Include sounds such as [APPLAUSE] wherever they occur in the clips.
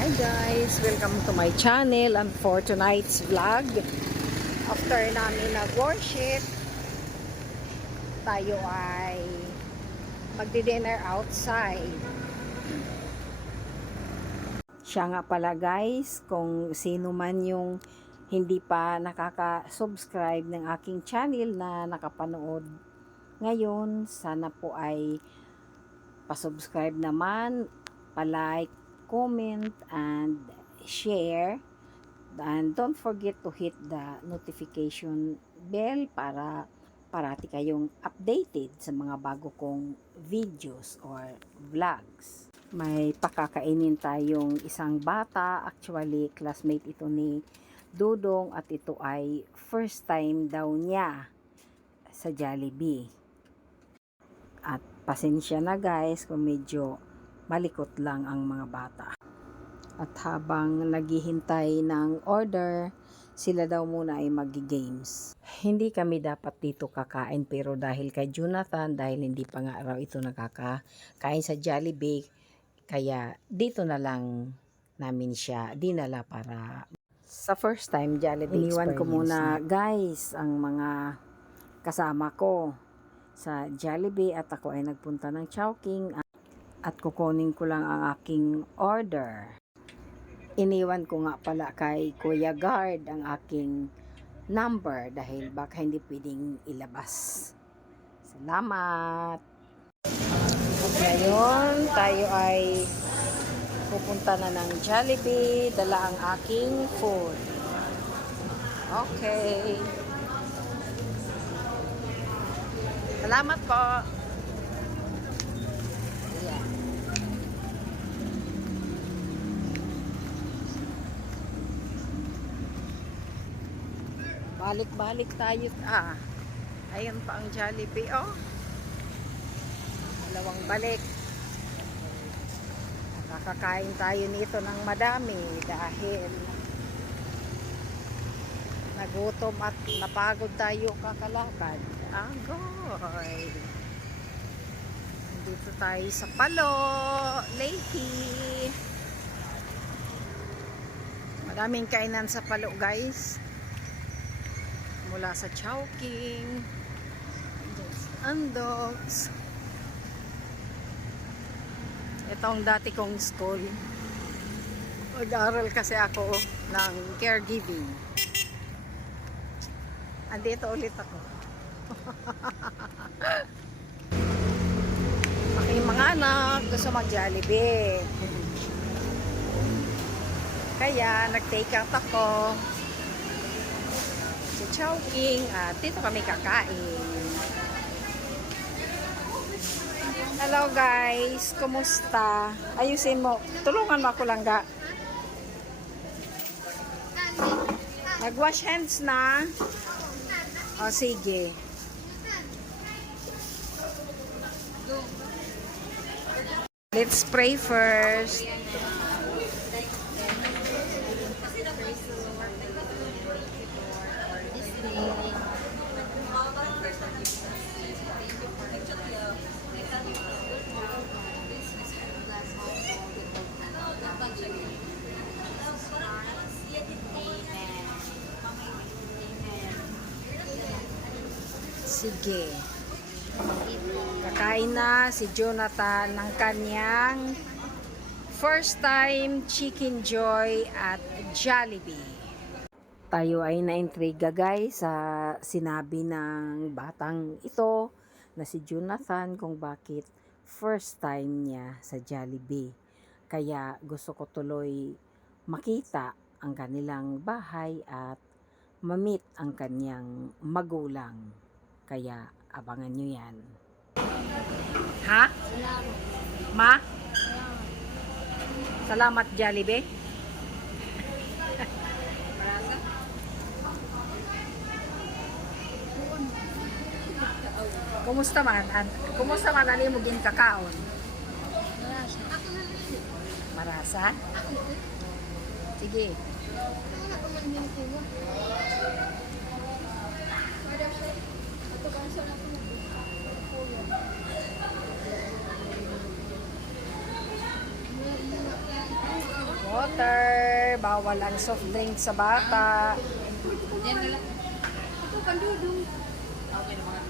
Hi guys! Welcome to my channel and for tonight's vlog after namin nag-worship tayo ay magdi-dinner outside siya nga pala guys kung sino man yung hindi pa nakaka-subscribe ng aking channel na nakapanood ngayon sana po ay pasubscribe naman palike comment and share and don't forget to hit the notification bell para parati kayong updated sa mga bago kong videos or vlogs. May pakakainin tayong isang bata, actually classmate ito ni Dudong at ito ay first time daw niya sa Jollibee. At pasensya na guys kung medyo malikot lang ang mga bata. At habang naghihintay ng order, sila daw muna ay magi-games. Hindi kami dapat dito kakain pero dahil kay Jonathan, dahil hindi pa nga raw ito nakakain sa Jollibee, kaya dito na lang namin siya dinala para sa first time Jollibee Iniwan ko muna guys ang mga kasama ko sa Jollibee at ako ay nagpunta ng Chowking at kukunin ko lang ang aking order. Iniwan ko nga pala kay Kuya Guard ang aking number dahil baka hindi pwedeng ilabas. Salamat! At ngayon, tayo ay pupunta na ng Jollibee, dala ang aking food. Okay. Salamat po. Balik-balik tayo. Ah, ayun pa ang Jollibee. Oh. Dalawang balik. Nakakain tayo nito ng madami dahil nagutom at napagod tayo kakalakad. Agoy. Dito tayo sa Palo, Leyte. Maraming kainan sa Palo, guys. Mula sa Chowking, Andogs. Ito ang dati kong school. Mag-aaral kasi ako ng caregiving. Andito ulit ako. [LAUGHS] aking mga anak gusto mag-Jollibee. Kaya nag-take out ako sa Chowking at dito kami kakain. Hello guys, kumusta? Ayusin mo. Tulungan mo ako lang ga. Nag-wash hands na. O sige. Let's pray first. Sige. Kakain na si Jonathan ng kanyang first time chicken joy at Jollibee. Tayo ay naintriga guys sa sinabi ng batang ito na si Jonathan kung bakit first time niya sa Jollibee. Kaya gusto ko tuloy makita ang kanilang bahay at mamit ang kanyang magulang. Kaya abangan nyo yan. Ha? Ma? Salamat Jollibee. Kumusta man? An- Kumusta man ani mo gin kakaon? Marasa? Sige. Water, bawal ang soft drink sa bata. Yan na lang. Ito, pandudong. Okay na mga.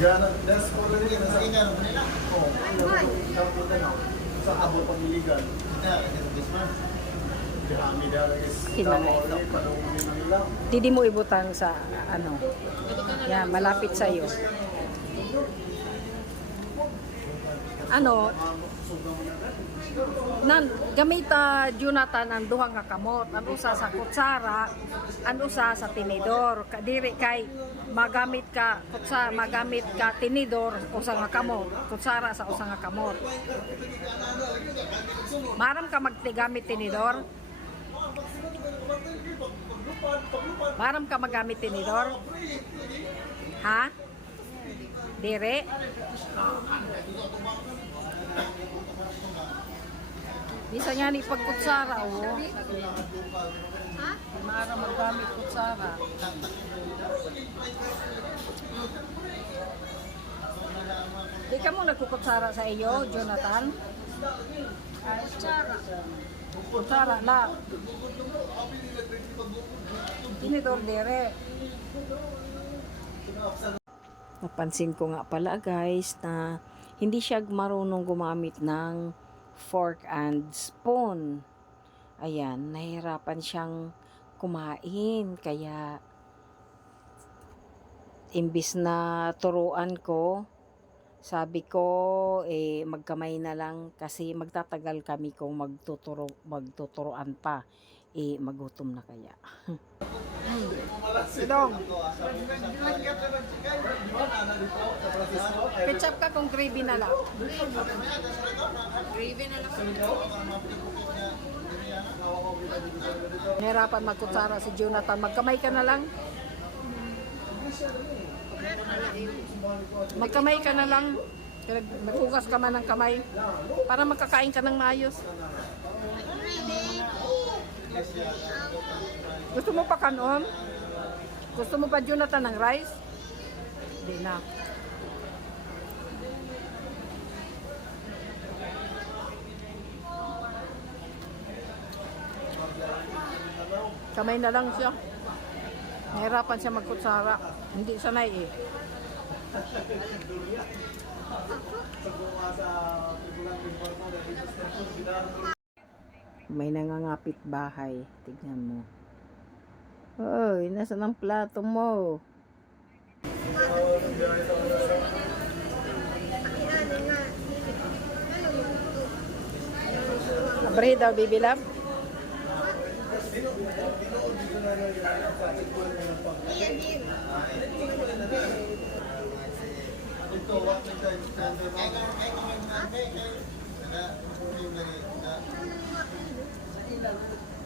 Yan, that's for the rin. Sa inyo, ano nila? Oo. Tapos ano, sa abot pang illegal. Hindi, ito this man. Kinangay. Hindi mo ibutang sa ano. Yan, malapit sa iyo. Ano, nan gamita Jonathan ang duhang nga kamot ang usa sa kutsara ang usa sa tinidor kadiri kay magamit ka kutsa magamit ka tinidor usa nga kamot kutsara sa usa nga kamot maram ka magtigamit tinidor maram ka magamit tinidor ha dire Bisa nga ni pagkutsara, oh. Ha? Mara magamit kutsara. Di ka mo nagkukutsara sa iyo, Jonathan? Kutsara. Kutsara na. Tinidor dire. Napansin ko nga pala guys na hindi siya marunong gumamit ng fork and spoon. Ayan, nahirapan siyang kumain. Kaya, imbis na turuan ko, sabi ko, eh, magkamay na lang kasi magtatagal kami kung magtuturo, magtuturoan pa. Eh, magutom na kaya. Sidong, ketchup ka kung gravy na lang. Gravy na lang. Nahirapan magkutsara si Jonathan. Magkamay ka na lang. Magkamay ka na lang. Maghugas ka man ng kamay. Para makakain ka ng maayos. Gusto mo pa kanon? Gusto mo pa Jonathan ng rice? Hindi na. Kamay na lang siya. Nahirapan siya magkutsara. Hindi sanay eh. May nangangapit bahay. Tignan mo. Hoy, nasa ng plato mo? Abre daw, baby love. Ito, what the time standard. Ay, ay, ay, ay, ay,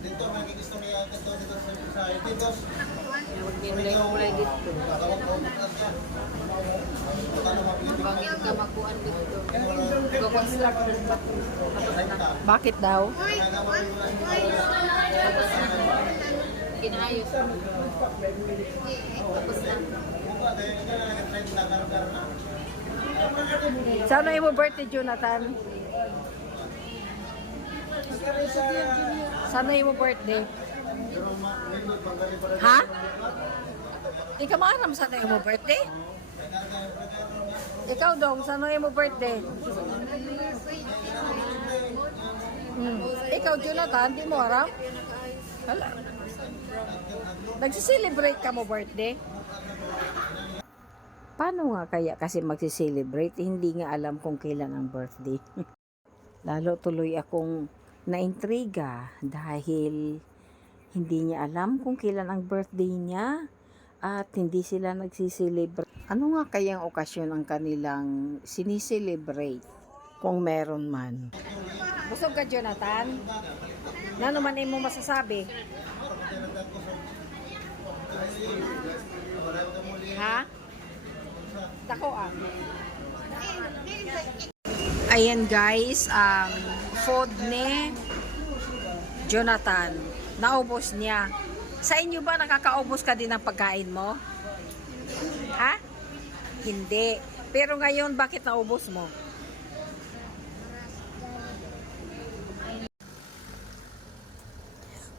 dito gusto niya ito dito sa society Mulay mulay dito. Na dito. Bakit daw? Kinayos. Tapos na. Sana mo birthday, Jonathan? Birthday? Ha? Di ka maaram sana mo birthday? Ikaw dong, sana mo birthday? Hmm. Ikaw, Jonathan, di mo aram? Hala. Nagsiselebrate ka mo birthday? Paano nga kaya kasi magsiselebrate? Hindi nga alam kung kailan ang birthday. [LAUGHS] Lalo tuloy akong naintriga dahil hindi niya alam kung kailan ang birthday niya at hindi sila nagsiselebrate. Ano nga kayang okasyon ang kanilang siniselebrate kung meron man? Busog ka, Jonathan? Na naman mo masasabi? Ha? Dako ah. Ayan guys, ang food ni Jonathan. Naubos niya. Sa inyo ba nakakaubos ka din ng pagkain mo? Ha? Hindi. Pero ngayon, bakit naubos mo?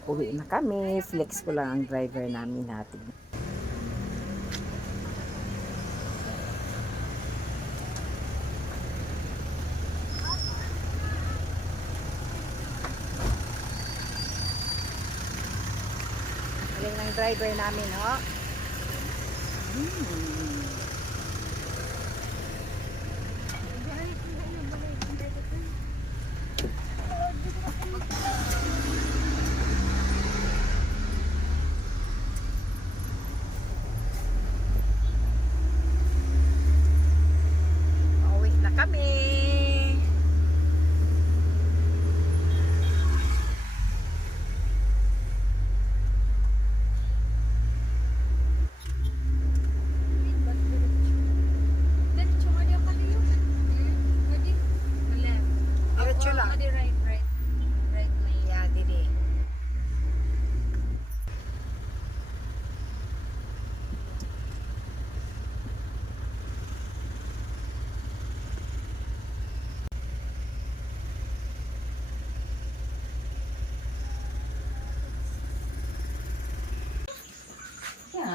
Uwi na kami. Flex ko lang ang driver namin natin. Galing ng driver namin, ho? Pauwi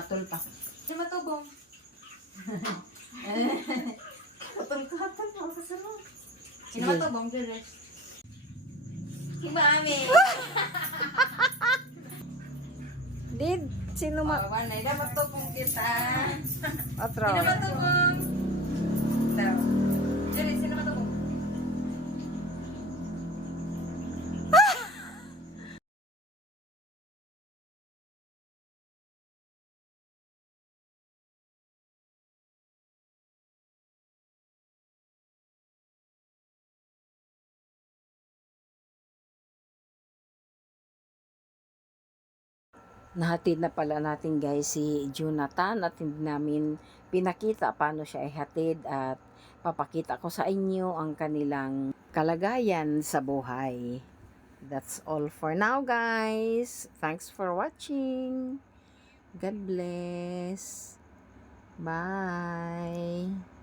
Kaya nga, tulpa. Si Matubong. Katol-katol. Si Sige. Matubong. Si Mami. Did, sino ma... Oh, dapat tubong kita. Otro. Sino Matubong? Nahatid na pala natin guys si Jonathan at hindi namin pinakita paano siya ihatid at papakita ko sa inyo ang kanilang kalagayan sa buhay. That's all for now guys. Thanks for watching. God bless. Bye.